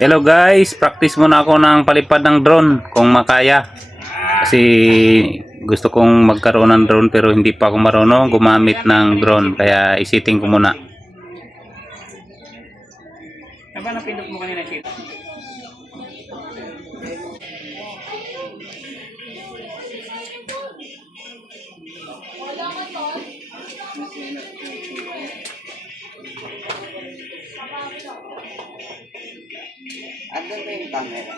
Hello guys, practice muna ako ng palipad ng drone kung makaya. Kasi gusto kong magkaroon ng drone pero hindi pa ako marunong gumamit ng drone. Kaya isiting ko muna. Ano ba napindot mo kanina, Chip? Andun ba yung camera?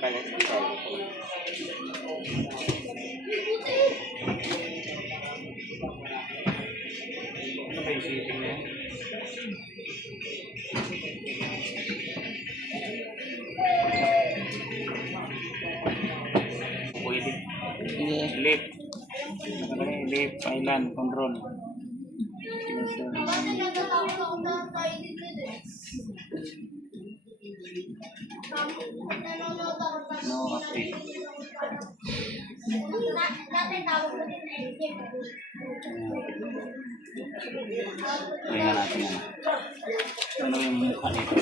Pala sa cellphone. Ano ba yung setting na yan? Pwede. Lift. Lift, island, control. No, okay. Tingnan natin yan. Ano yung mukha nito?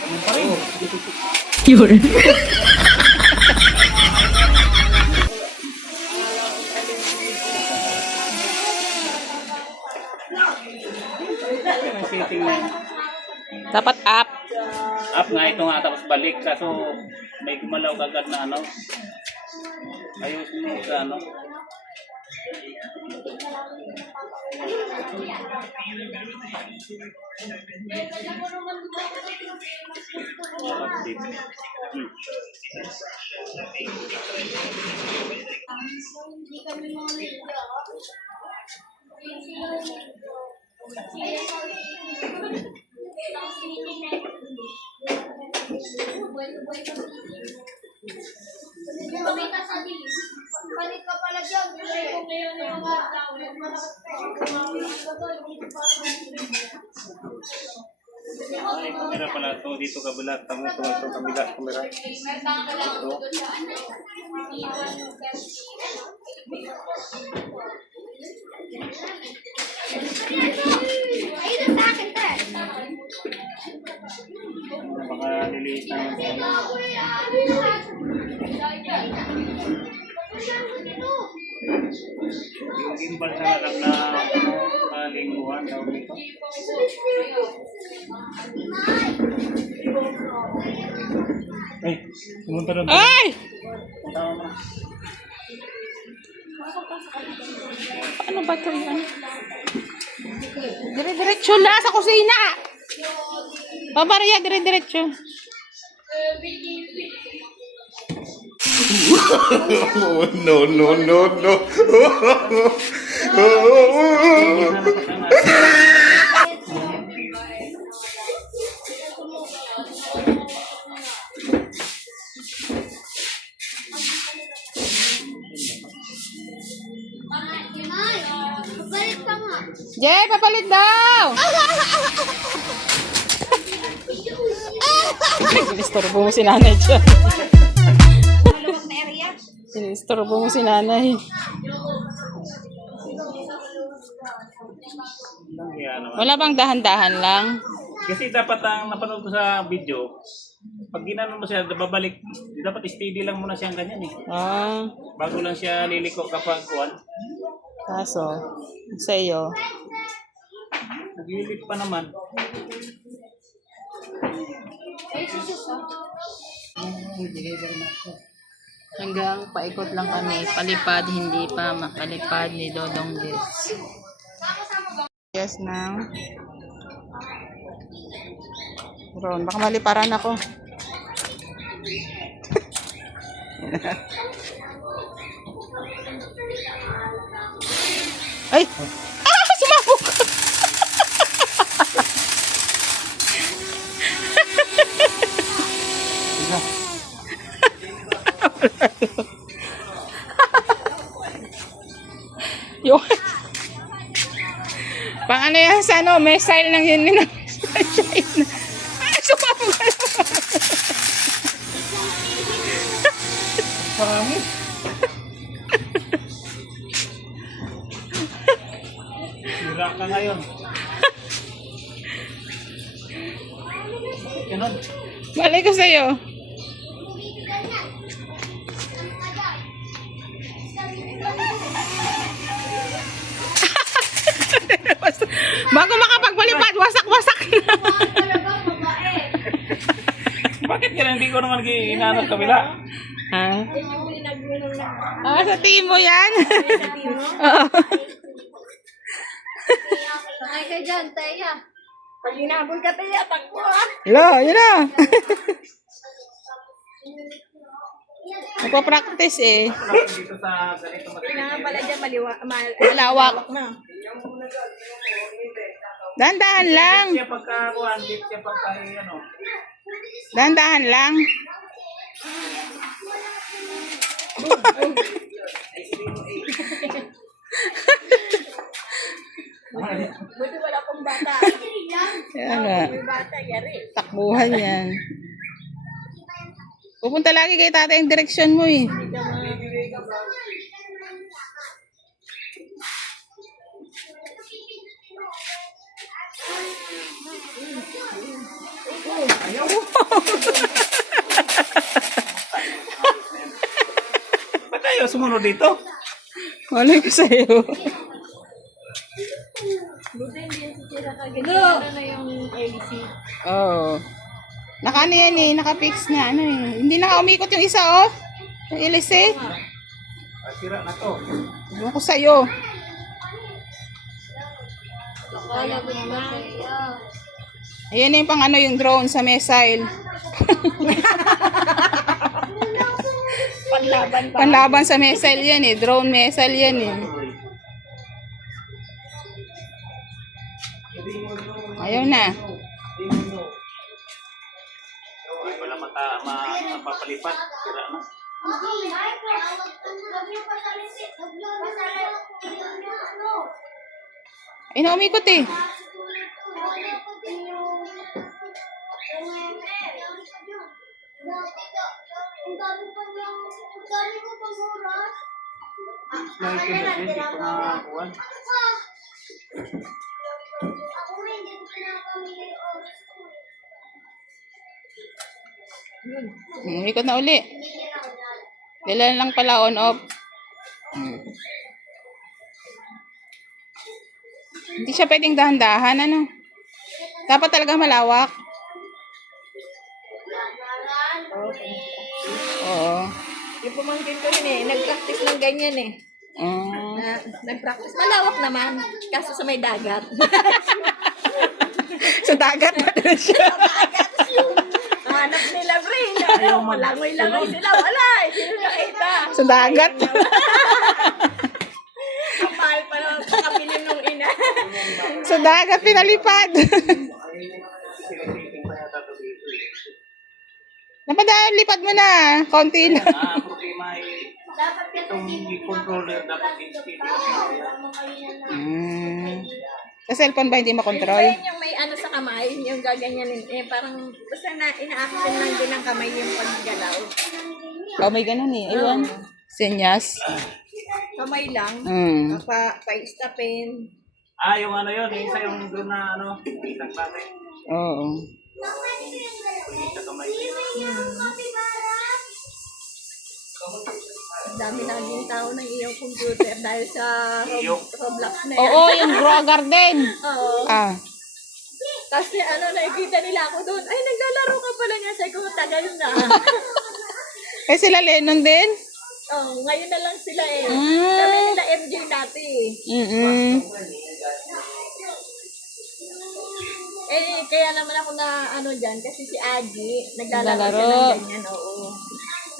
Ano pa rin? Yun. May setting na yun. Dapat up. Up nga ito nga tapos balik kaso may gumalaw agad na ano. Ayos mo sa ano. Palit ka pala dyan. Ay, kamera pala ito. Dito kabila. Tamo ito. Ito kabila. Kamera. Ito. Ayun sa akin, Ted. Baka niliit naman sa yung gimbal sa harap na kalingguhan daw dito. Ay, pumunta doon. Ay! Punta mo na. Ano ba ito yun? Dire-diretso na sa kusina! Babarya, dire-diretso. No, no, no, no. Palit ka nga. Jay, papalit daw! Sinistorbo mo si nanay dyan. Maluwag na area. Sinistorbo mo si nanay. Wala bang dahan-dahan lang? Kasi dapat ang napanood ko sa video, pag ginano mo siya, babalik, dapat steady lang muna siyang ganyan eh. Ah, Bago lang siya liliko kapag kuwan. kaso, sa iyo. Naglilit pa naman. Hanggang paikot lang kami. Palipad, hindi pa makalipad ni Dodong Des. Yes, now. Ron, baka maliparan ako. Ay! Ah! Sumabog! Yung pang ano yan sa ano, missile lang yun nila. Ay, sumabog! Pangit. Sira ka ngayon. Ganun. Malay ko sa'yo. Bago makapagpalipad, wasak-wasak na. Bakit kaya hindi ko naman inaanap kabila? Ha? Ah, sa team mo yan? Oo. Sakay ka dyan, Taya. Pag hinabol ka tayo, takbo ah. Hello, yun na. Nagpa-practice eh. Dito sa ganito Kailangan pala dyan Malawak. na. Dahan-dahan lang. siya pagkakuhan, hindi siya ano. Dahan-dahan lang. Buti wala pong bata. Yan nga. May bata, yari. Takbuhan yan. Pupunta lagi kay tatay yung direksyon mo eh. Ba't tayo sumunod dito? Malay ko sa'yo. Buti hindi yung sisira ka. Ganyan na yung AC. Oo. Naka ano yan eh, naka-fix na ano eh. Hindi na umikot yung isa oh. Yung ilis eh. Sira na to. Ewan ko sa'yo. Ayan na yung pang ano yung drone sa missile. Panlaban pa. Panlaban sa missile yan eh. Drone missile yan eh. Ayaw na. Wala mapapalipat. Sira na. Ay na umikot eh. Hindi ko nakakuhan. Umikot na uli. Kailan lang pala on off. Hindi siya pwedeng dahan-dahan ano. Dapat talaga malawak. Oo. Yung pumangkin ko rin eh, nag-practice ng ganyan eh. Nag-practice. Malawak naman, kaso sa may dagat. Sa dagat na doon siya. Hanap nila, Bri. Langoy-langoy sila. Wala eh. Sino nakita? Sa dagat. Ang mahal pa naman pakabilin nung ina. Sa dagat pinalipad. Napadalipad mo na. Konti lang. Problema ay itong controller dapat install. Sa cellphone ba hindi makontrol? Ayun yung may ano sa kamay, yung gaganyanin. Eh, parang basta na ina-action lang din ng kamay yung paggalaw. Oh, may ganun eh. Ayun. Senyas. Kamay lang. Pa-stopin. Yung ano yun, yung isa yung doon na ano, isang klase. Oo. Sa kamay. Ang dami naging tao ng iyong computer dahil sa Roblox na yan. Oo, yung Grow Garden. Oo. Ah. Kasi ano, nakikita nila ako doon. Ay, naglalaro ka pala niya. Sabi ko, tagal na. Eh sila Lennon din? Oh, ngayon na lang sila eh. Mm. Kami nila MJ dati eh. Eh, kaya naman ako na ano dyan, kasi si Adi, naglalaro siya ng ganyan, oo.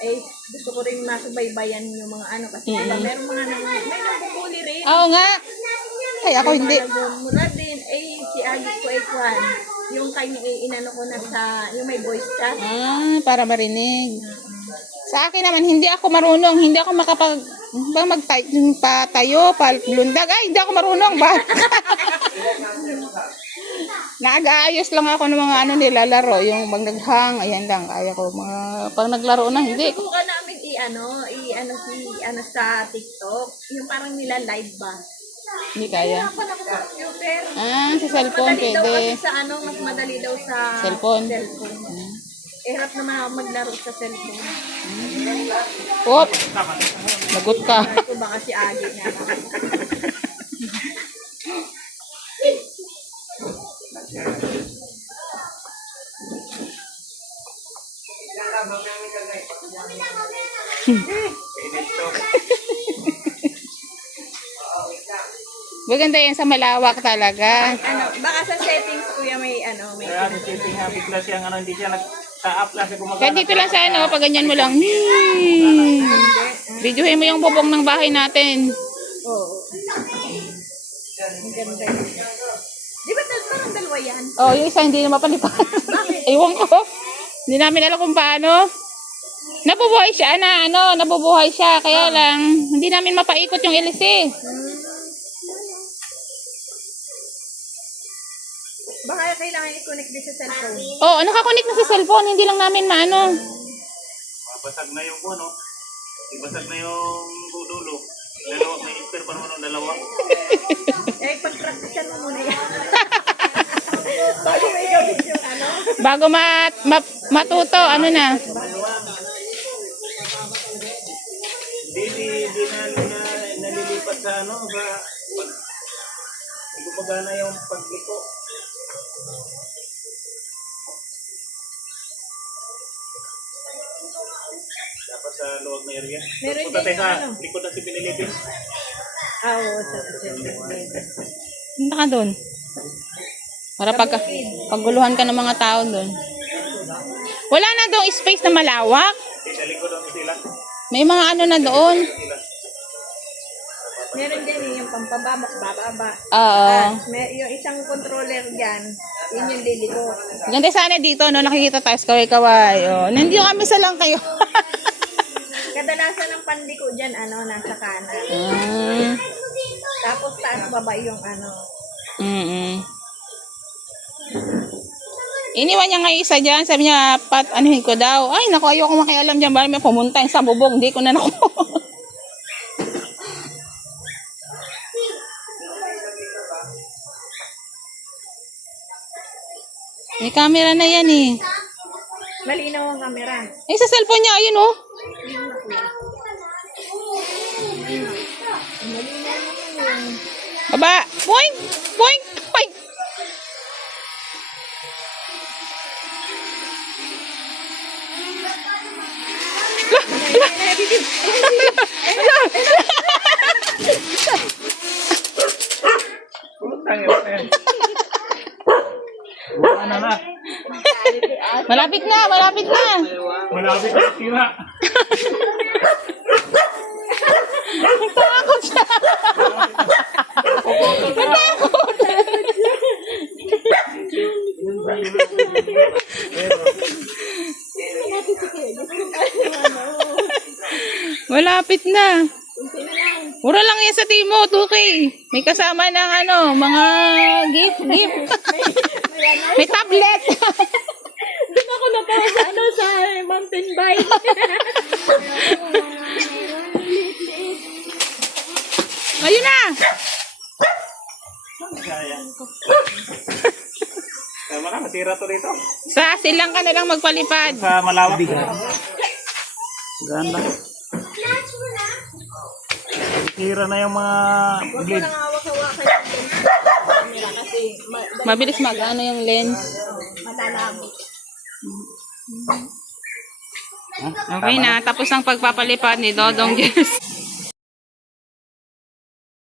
Eh, gusto ko rin masubaybayan yung mga ano, kasi diba, meron mga may nabubuli rin. Oo nga. Ay, ako hindi. Mura din, eh, si Adi ko ay kwan. Yung kanya inano ko na sa, yung may voice chat. Para marinig. Sa akin naman, hindi ako marunong. Hindi ako patayo, palundag. Ay, hindi ako marunong ba? Nag-aayos lang ako ng mga ano nilalaro. Yung pag naghang, ayan lang. Kaya ko. Mga pag naglaro na, hindi. Subukan namin i-ano sa TikTok. Yung parang nila live ba? Hindi kaya. Ako ng computer. Ah, sa cellphone Madali daw pwede. kasi sa ano, mas madali daw sa Cellphone. Hirap naman ako maglaro sa cellphone. Oop! Lagot ka. Ito baka si Agi nga. Maganda yan sa malawak talaga. Ano, baka sa settings kuya may may Kaya setting nga bigla siyang hindi siya nag-ta-up kasi gumagana. Kaya dito lang sa ano, pag ganyan mo lang. Videohin mo yung bubong ng bahay natin. Oo. Ang ganda yun. Di ba parang dalawa yan? Oh, yung isa hindi na mapalipat. Ewan ko. Hindi namin alam kung paano. Nabubuhay siya nabubuhay siya. Kaya lang, hindi namin mapaikot yung LC. Baka kailangan i-connect din sa cellphone. Oh, nakakonect na sa cellphone. Hindi lang namin maano. Mabasag na yung ibasag na yung dulo. Dalawa, may expert pa naman ng dalawa. Pag-practicean mo muna yan. Bago may gawin yung Bago matuto, ano na. Hindi na nalilipat sa sa hindi gumagana yung pagliko. Dapat sa luwag na area. Meron Punta din tayo yung sa likod ng si Pinilipin. Oo, sa cellphone. Punta ka doon. Para pagguluhan ka ng mga tao doon. Wala na doon space na malawak. Sa likod ng sila. May mga ano na doon. Meron din yung pampababak, bababa. Oo. Yung isang controller dyan, yun yung liliko. Ganda sana dito, no? Nakikita tayo sa kaway-kaway. Oh. Nandiyo kami sa lang kayo. Kadalasan ng pandiko dyan, nasa kanan. Tapos taas baba yung Iniwan niya nga isa dyan. Sabi niya, anuhin ko daw. Ay, naku, ayoko makialam dyan. Bala may pumunta yung sa bubong. Hindi ko na naku. May camera na yan eh. Malinaw ang camera. Eh, sa cellphone niya, ayun oh. Baba. Boing! Boing! Boing! Ano na? Malapit na, malapit na. Malapit na tira. Natakot siya. Natakot. Malapit na. Mura lang yan sa Timo, 2K. May kasama ng mga gift. May tablet. Doon ako natawa sa mountain bike. Ayun na. Tama na, masira to dito. Sa silang ka na lang magpalipad. Sa malawak. Ganda. Sira na yung mga blade. Nang hawak-hawakan yung camera kasi Mabilis mag-ano yung lens. malalabo. Okay na, tapos ang pagpapalipad ni Dodong Jess.